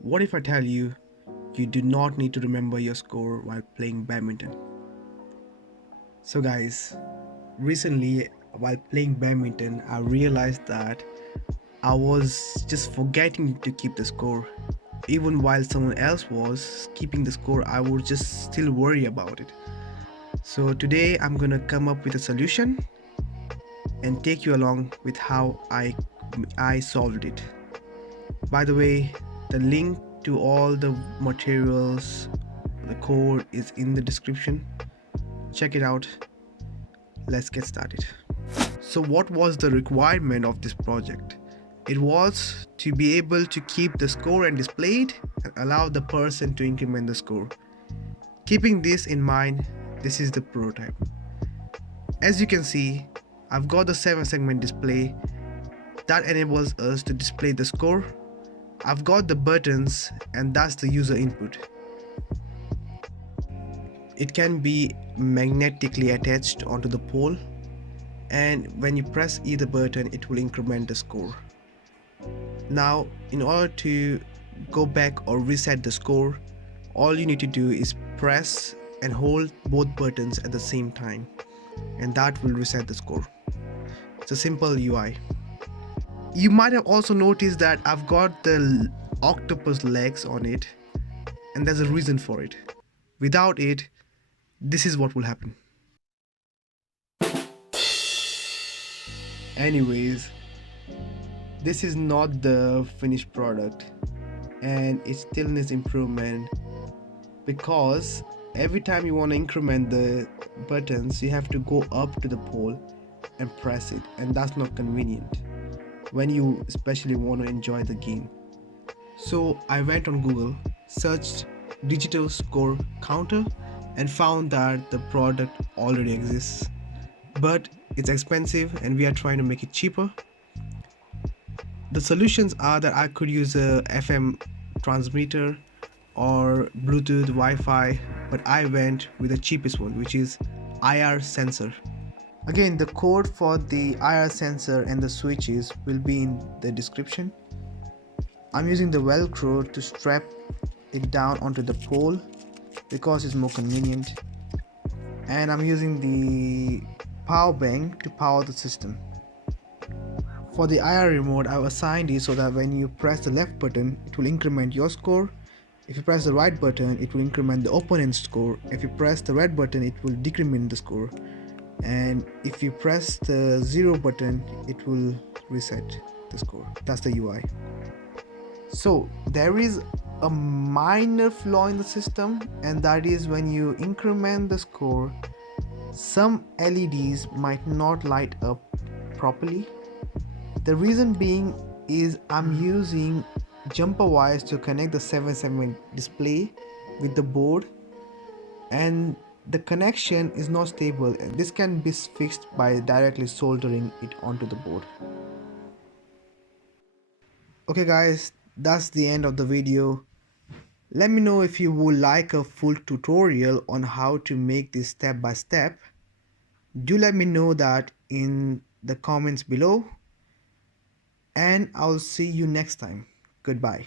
What if I tell you, you do not need to remember your score while playing badminton? So guys, recently while playing badminton, I realized that I was just forgetting to keep the score. Even while someone else was keeping the score, I would just still worry about it. So today I'm gonna come up with a solution and take you along with how I solved it. By the way, the link to all the materials, the code is in the description. Check it out. Let's get started. So what was the requirement of this project? It was to be able to keep the score and display it and allow the person to increment the score. Keeping this in mind, this is the prototype. As you can see, I've got the 7 segment display that enables us to display the score. I've got the buttons and that's the user input. It can be magnetically attached onto the pole, and when you press either button it will increment the score. Now in order to go back or reset the score, all you need to do is press and hold both buttons at the same time, and that will reset the score. It's a simple UI. You might have also noticed that I've got the octopus legs on it, and there's a reason for it. Without it, this is what will happen. Anyways, this is not the finished product and it still needs improvement, because every time you want to increment the buttons you have to go up to the pole and press it, and that's not convenient when you especially want to enjoy the game. So I went on Google, searched digital score counter and found that the product already exists, but it's expensive and we are trying to make it cheaper. The solutions are that I could use a FM transmitter or Bluetooth Wi-Fi, but I went with the cheapest one, which is IR sensor. Again, the code for the IR sensor and the switches will be in the description. I'm using the Velcro to strap it down onto the pole because it's more convenient, and I'm using the power bank to power the system. For the IR remote, I've assigned it so that when you press the left button it will increment your score. If you press the right button it will increment the opponent's score. If you press the red button it will decrement the score, and if you press the 0 button it will reset the score. That's the UI. So there is a minor flaw in the system, and that is when you increment the score, some LEDs might not light up properly. The reason being is I'm using jumper wires to connect the 7 segment display with the board, and the connection is not stable, and this can be fixed by directly soldering it onto the board. Okay guys, that's the end of the video. Let me know if you would like a full tutorial on how to make this step by step. Do let me know that in the comments below, and I'll see you next time. Goodbye.